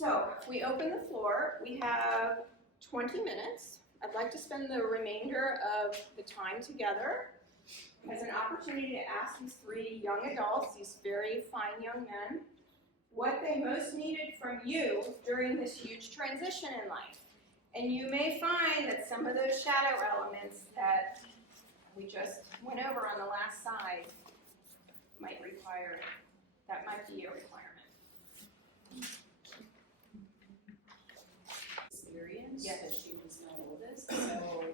So we open the floor. We have 20 minutes. I'd like to spend the remainder of the time together as an opportunity to ask these three young adults, these very fine young men, what they most needed from you during this huge transition in life. And you may find that some of those shadow elements that we just went over on the last slide might be a requirement. Experience. Yes. That she was my oldest, so,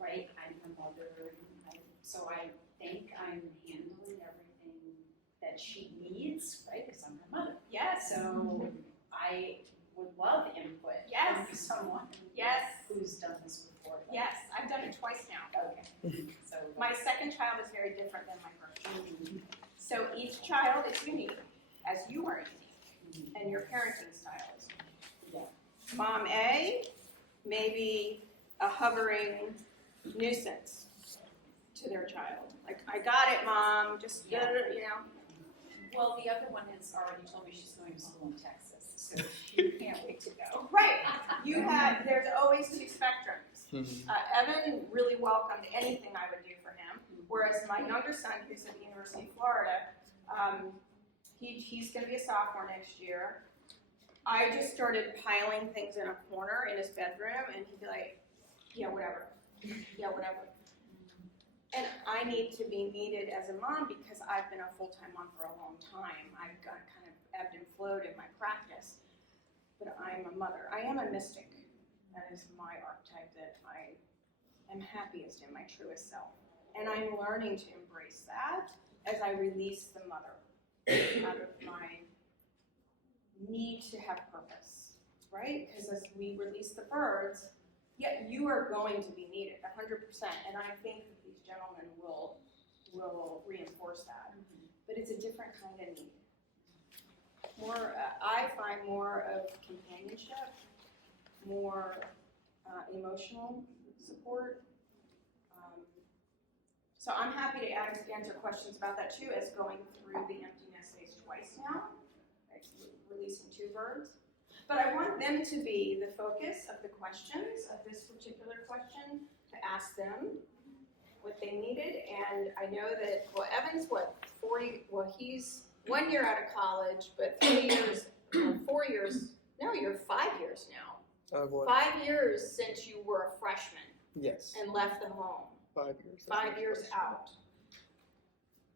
right, I'm her mother, so I think I'm handling everything that she needs, right, because I'm her mother. Yes. So I would love input Yes. from someone Yes. who's done this before. Yes, I've done it twice now. Okay, so. My second child is very different than my first child. So each child is unique, as you are unique, and your parenting style is unique. Yeah. Mom A may be a hovering nuisance to their child. Like, I got it, Mom, just, you know. Well, the other one has already told me she's going to school in Texas, so she can't wait to go. Right, there's always two spectrums. Evan really welcomed anything I would do for him, whereas my younger son, who's at the University of Florida, he's going to be a sophomore next year. I just started piling things in a corner in his bedroom, and he'd be like, yeah, whatever. Yeah, whatever. And I need to be needed as a mom because I've been a full-time mom for a long time. I've got kind of ebbed and flowed in my practice, but I'm a mother. I am a mystic. That is my archetype that I am happiest in, my truest self. And I'm learning to embrace that as I release the mother out of my need to have purpose, right? Because as we release the birds, you are going to be needed 100%. And I think that these gentlemen will reinforce that. But it's a different kind of need. I find more of companionship, more emotional support. So I'm happy to answer questions about that too, as going through the empty nest phase twice now, right, releasing two birds. But I want them to be the focus of the questions, of this particular question, to ask them what they needed. And I know that, well, Evan's he's 1 year out of college, but 3 years, 4 years, no, you're 5 years now. 5 years since you were a freshman. Yes. And left the home. 5 years. 5 years out.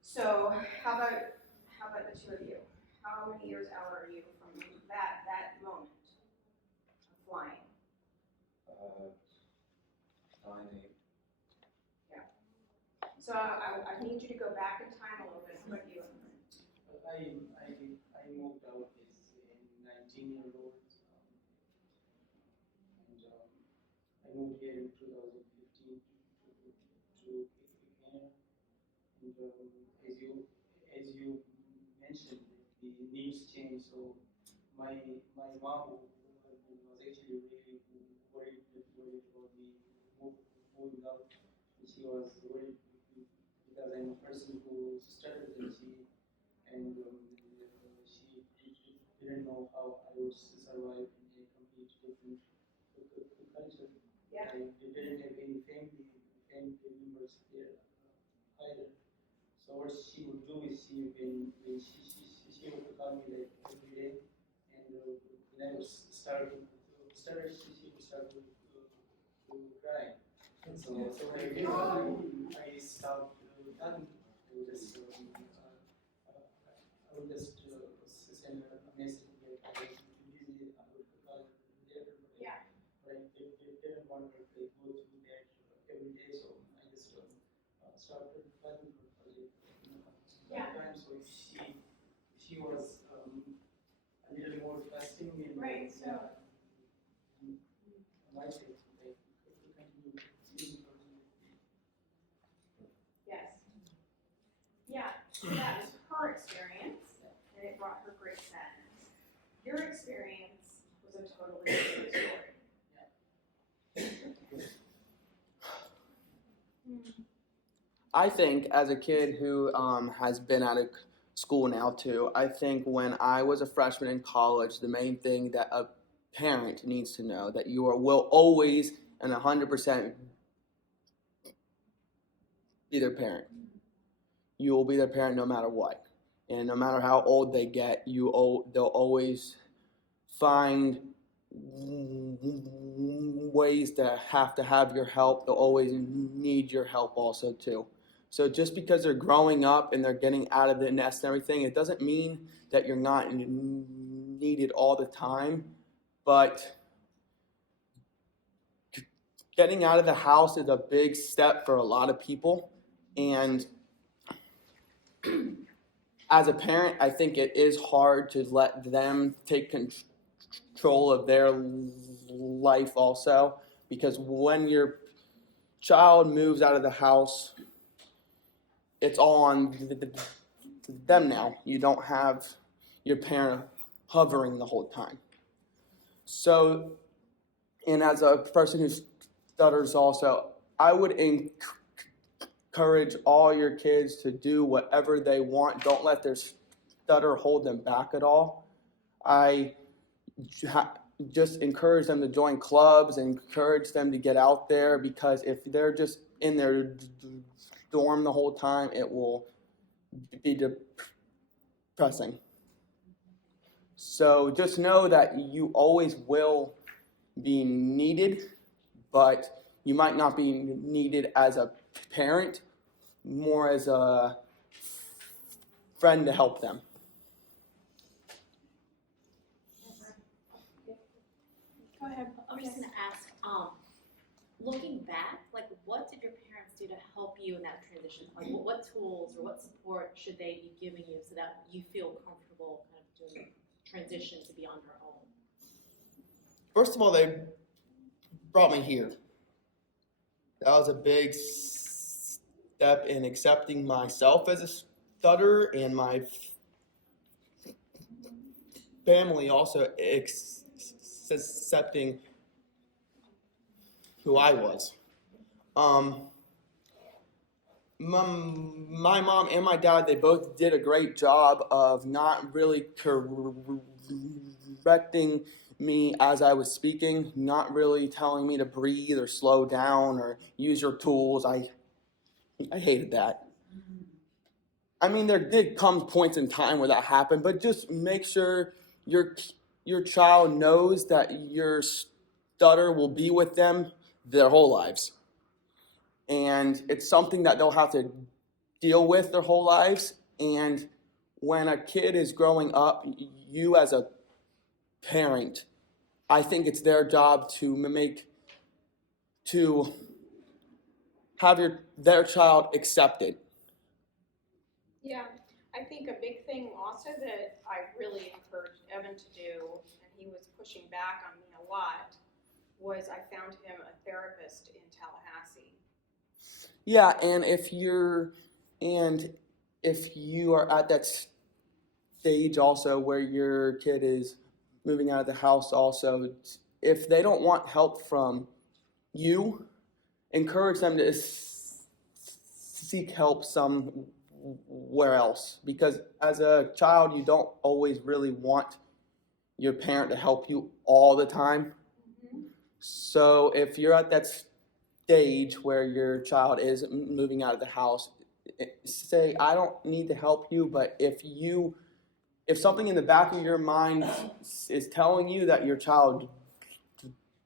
So how about the two of you? How many years out are you from that moment of flying? 9, 8. Yeah. So I need you to go back in time a little bit. What you? I moved out as a 19-year-old, and I moved here in 2015 to Kenya. And as you mentioned, the needs change. So my mom was actually really worried about me moving out. And she was worried because I'm a person who stuttered, and she didn't know how I would survive in a complete different culture. Yeah. I didn't have any family members there either. So what she would do is she would call me like every day, and when I was starting to stutter, she would start to cry. And so what I did, I stopped talking. I would just send her a message like I was busy. I would call her later. Yeah. But I didn't want her to go through that every day, so I just started talking to her time. So if she was a little more trusting in Right. So. my sake, like continue speaking for me. Yes. Yeah. So that was her experience, and it brought her great sadness. Your experience was a totally different story. I think as a kid who has been at school now too. I think when I was a freshman in college, the main thing that a parent needs to know that will always and 100% be their parent. You will be their parent no matter what, and no matter how old they get, they'll always find ways to have your help. They'll always need your help also too. So just because they're growing up and they're getting out of the nest and everything, it doesn't mean that you're not needed all the time. But getting out of the house is a big step for a lot of people. And as a parent, I think it is hard to let them take control of their life also, because when your child moves out of the house, it's all on them now. You don't have your parent hovering the whole time. So, and as a person who stutters also, I would encourage all your kids to do whatever they want. Don't let their stutter hold them back at all. I just encourage them to join clubs and encourage them to get out there, because if they're just in their dorm the whole time, it will be depressing. So just know that you always will be needed, but you might not be needed as a parent, more as a friend to help them. Go ahead. I was just gonna ask, looking back, like what did your parents do to help you in that transition? Like what tools or what support should they be giving you so that you feel comfortable kind of doing the transition to be on your own? First of all, they brought me here. That was a big step in accepting myself as a stutterer, and my family also accepting who I was. My mom and my dad, they both did a great job of not really correcting me as I was speaking, not really telling me to breathe or slow down or use your tools. I hated that. I mean, there did come points in time where that happened, but just make sure your child knows that your stutter will be with them their whole lives. And it's something that they'll have to deal with their whole lives. And when a kid is growing up, you as a parent, I think it's their job to have their child accepted. Yeah, I think a big thing also that I really encouraged Evan to do, and he was pushing back on me a lot, was I found him a therapist in Tallahassee. Yeah, and if you are at that stage also where your kid is moving out of the house also, if they don't want help from you, encourage them to seek help somewhere else, because as a child you don't always really want your parent to help you all the time. So if you're at that stage where your child is moving out of the house, say, I don't need to help you, but if something in the back of your mind is telling you that your child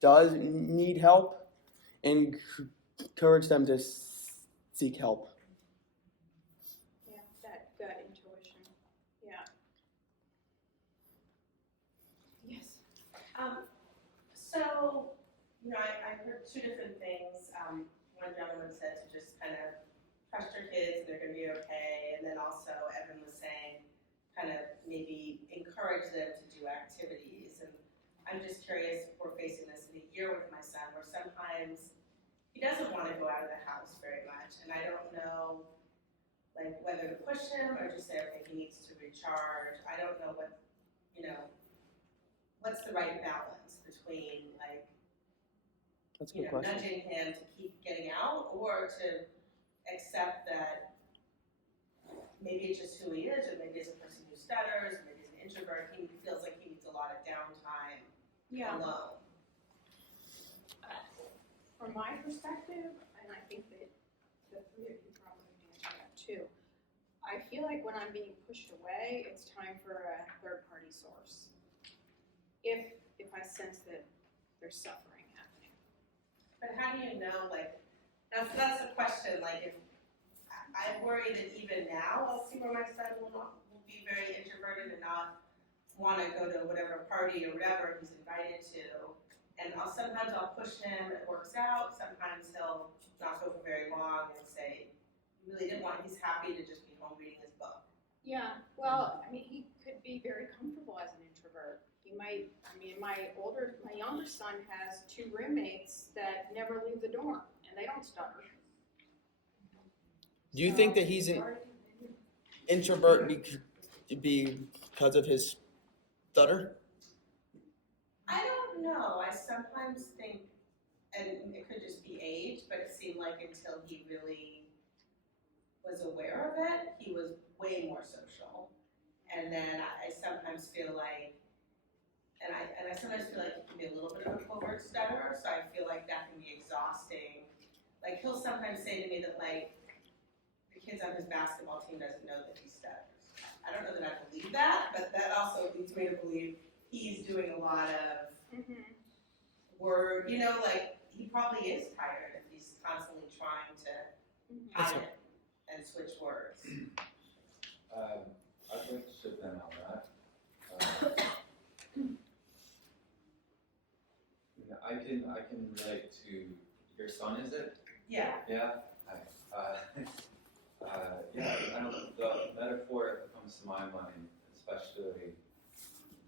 does need help, encourage them to seek help. Yeah, that gut intuition. Yeah. Yes. So, I heard two different things. One gentleman said to just kind of trust your kids, they're going to be okay. And then also Evan was saying kind of maybe encourage them to do activities. And I'm just curious, we're facing this in a year with my son where sometimes he doesn't want to go out of the house very much. And I don't know like whether to push him or just say, okay, he needs to recharge. I don't know what's the right balance between like, That's a good question. nudging him to keep getting out or to accept that maybe it's just who he is, or maybe it's a person who stutters, or maybe he's an introvert, he feels like he needs a lot of downtime alone. From my perspective, and I think that the three of you probably can answer that too, I feel like when I'm being pushed away, it's time for a third-party source. If I sense that there's suffering happening. But how do you know, like, that's the question, like, if, I worry that even now, I'll see where my son will be very introverted and not want to go to whatever party or whatever he's invited to. And sometimes I'll push him, it works out, sometimes he'll not go for very long and say, he really didn't want, he's happy to just be home reading his book. Yeah, well, I mean, he could be very comfortable as an introvert. He might, I mean, my younger son has 2 roommates that never leave the dorm, and they don't stutter. Do you think that he's an introvert because of his stutter? I don't know, I sometimes think, and it could just be age, but it seemed like until he really was aware of it, he was way more social. And then I sometimes feel like, and I sometimes feel like he can be a little bit of a covert stutterer, so I feel like that can be exhausting. Like, he'll sometimes say to me that, like, the kids on his basketball team doesn't know that he stutters. I don't know that I believe that, but that also leads me to believe he's doing a lot of word, you know, like, he probably is tired if he's constantly trying to hide it and switch words. I'd like to chip in on that. I can relate to your son, is it? Yeah. Yeah. Hi. Yeah. I know the metaphor that comes to my mind, especially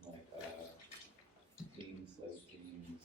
like teens, late teens,